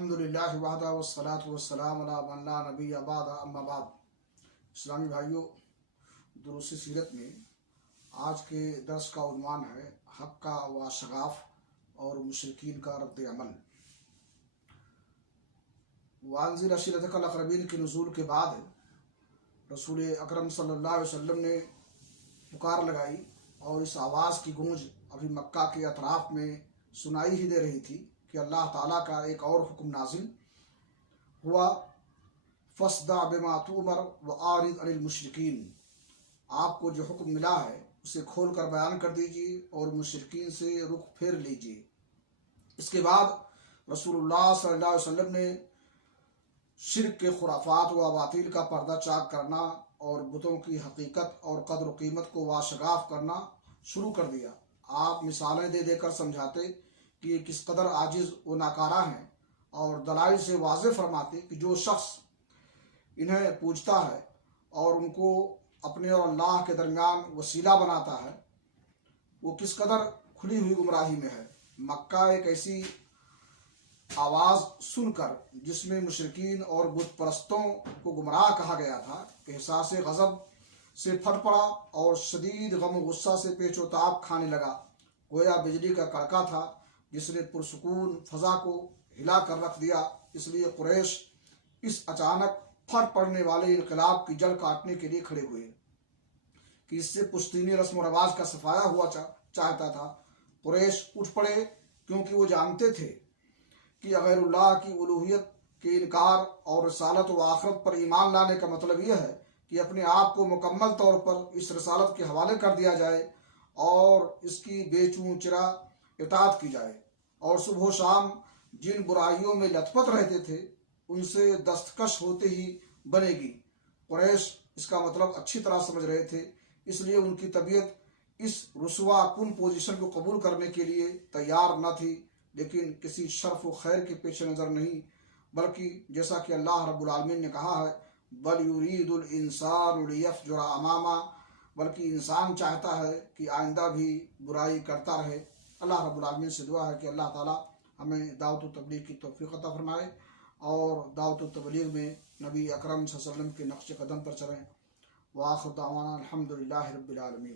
अल्हम्दुलिल्लाहि वहदा वस्सलातु वस्सलामु अला मन ला नबिय्य बअद अम्मा बाद। इस्लामी भाइयों, दुरूसी सीरत में आज के दर्स का उन्वान है हक्का व शगाफ और मुशरिकीन का रद्द अमल। वांजिर अशीरतकल अक़रबीन के नुज़ूल के बाद रसूल अकरम सल्लल्लाहु अलैहि वसल्लम ने पुकार लगाई और इस आवाज़ की गूंज अभी मक्का के अतराफ़ में सुनाई ही दे रही थी कि अल्लाह ताला का एक और हुक्म नाजिल हुआ, फस्दा बिमा तुमर व आरिद अनिल मुशरिकीन। आपको जो हुक्म मिला है उसे खोल कर बयान कर दीजिए और मुशरिकीन से रुख फेर लीजिए। इसके बाद रसूलुल्लाह सल्लल्लाहु अलैहि वसल्लम ने शिर्क के खुराफात व बातिल का पर्दा चाक करना और बुतों की हकीकत और कदर व कीमत को वाशगाफ करना शुरू कर दिया। आप मिसालें दे देकर समझाते कि ये किस कदर आजिज़ व नाकारा हैं और दलाइल से वाज़ेह फरमाते कि जो शख्स इन्हें पूजता है और उनको अपने और अल्लाह के दरमियान वसीला बनाता है वो किस कदर खुली हुई गुमराही में है। मक्का एक ऐसी आवाज़ सुनकर जिसमें मुशरिकीन और बुत परस्तों को गुमराह कहा गया था कि एहसास गज़ब से फट पड़ा और शदीद गम व गुस्सा से पेचोताब खाने लगा। गोया बिजली का कड़का था जिसने पुरसुकून फ़ज़ा को हिला कर रख दिया। इसलिए कुरैश इस अचानक फट पड़ने वाले इनकलाब की जड़ काटने के लिए खड़े हुए कि इससे पुश्तीनी रस्म व रवाज का सफाया हुआ चाहता था। कुरैश उठ पड़े क्योंकि वो जानते थे कि गैरुल्लाह की उलूहियत के इनकार और रिसालत व आखिरत पर ईमान लाने का मतलब यह है कि अपने आप को मुकम्मल तौर पर इस रिसालत के हवाले कर दिया जाए और इसकी बेचूं चिरा इताअत की जाए और सुबह शाम जिन बुराइयों में लथपथ रहते थे उनसे दस्तकश होते ही बनेगी। कुरैश इसका मतलब अच्छी तरह समझ रहे थे, इसलिए उनकी तबीयत इस रुसवा कुन पोजीशन को कबूल करने के लिए तैयार न थी, लेकिन किसी शर्फ व खैर के पेश नज़र नहीं, बल्कि जैसा कि अल्लाह रब्बुल आलमीन ने कहा है, बल युरीदुल इंसानु लियफ़जुरा अमामा, बल्कि इंसान चाहता है कि आइंदा भी बुराई करता रहे। अल्लाह रब्बुल आलमीन से दुआ है कि अल्लाह ताला हमें दावत व तबलीग की तौफीक अता फरमाए और दावत व तबलीग में नबी अकरम सल्लल्लाहु अलैहि वसल्लम के नक्श कदम पर चलें। व आखिर दावाना अल्हम्दुलिल्लाहि रब्बिल आलमीन।